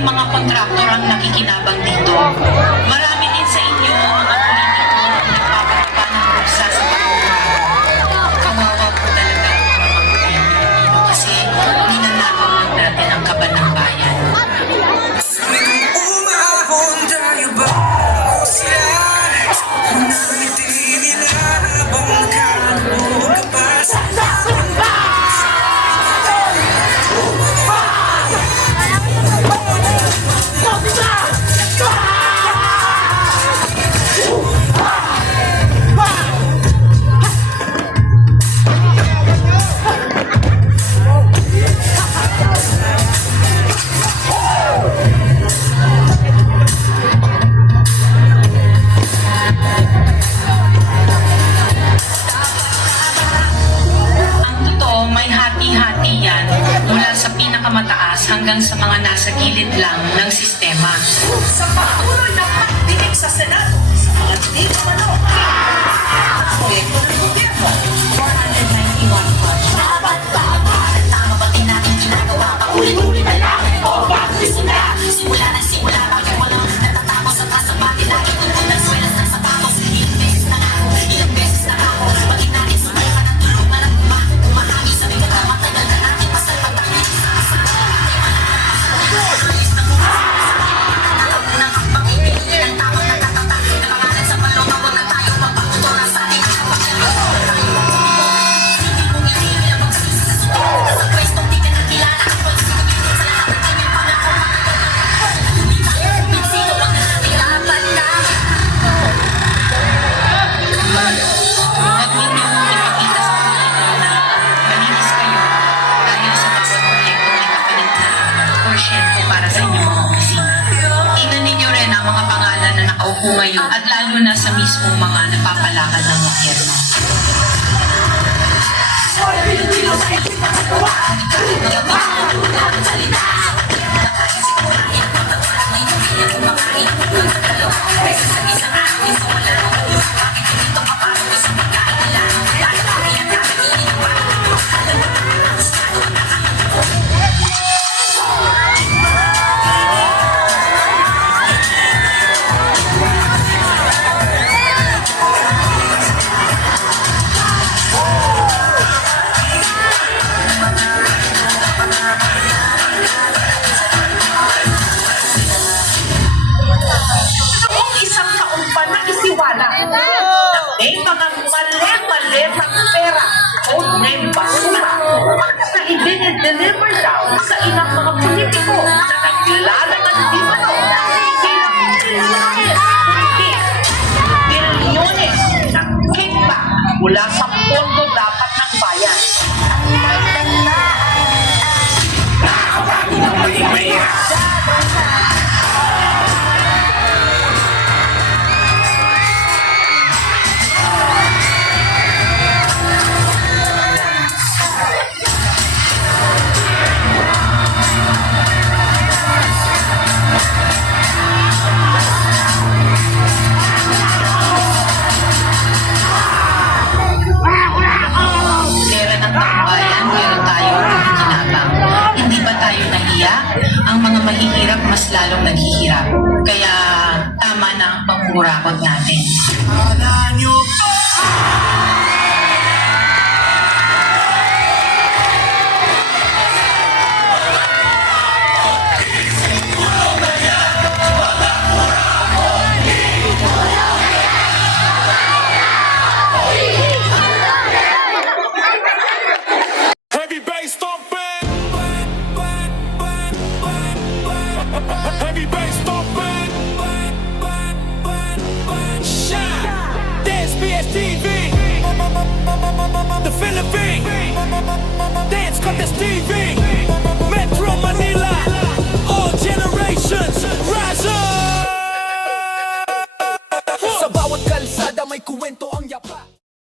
maraming mga kontraktor ang nakikinabang dito. Marami din sa inyo mga politiko ang nagpapataba ng rusa sa pagkukuha. Kawawa po talaga ang mga Pilipino kasi ninanakaw lang natin ang kaban ng bayan. Umahon tayo ba sila? Ngiti nila habang kaluluwa ka pa sa hati-hati yan mula sa pinakamataas hanggang sa mga nasa gilid lang ng sistema. Sa patuloy na pagdinig sa Senado sa mga di umano proyekto ng gobyerno, 491 projects. Tama ba natin ginagawa? Paulit-ulit na lang. O bakit simula ng simula? Bakit walang natatapos sa taas ng bakit lagi tulog ng swelas ng sapatos? Ilang beses na ako, ilang beses na ako. Bakit natin sumayakan ang tulungan ng umahagi sa mga matagal na natin masalpag ang ng tamang nagtatatak na pangalan sa balong na wag na tayo magpakutura sa ating hindi mong itin ang magsisi sa sumunod sa pwestong di ka nakilala ang pagsigilin sa lahat ng kanyang pangako magsito ang ating laban na Huwag ninyong ipakita sa Pilipino na malinis kayo dahil sa bawat proyekto may kapalit na porsyento para sa inyong mga opisina. Tingnan ninyo rin ang mga pangalan na nakaupo ngayon at lalo na sa mismong mga napapalakad ng gobyerno. Noong isang taon pa na isiwala, may mga mali-malitang pera o name basura na i-deliver daw sa ilang mga politiko na naglalangan dito bilang bilyones ng kickback mula sa pondo dapat ng bayan. Pera ng taumbayan, pero tayo ang nakikinabang. Hindi ba tayo nahiya? Ang mga mahihirap mas lalong naghihirap. Kaya tama na ang panghurakot natin. Akala nyo Heavy bass thumping. Heavy bass thumping. Shine. Dance BSTV. The Philippines. Dance Contest TV. Metro Manila. All generations rise up.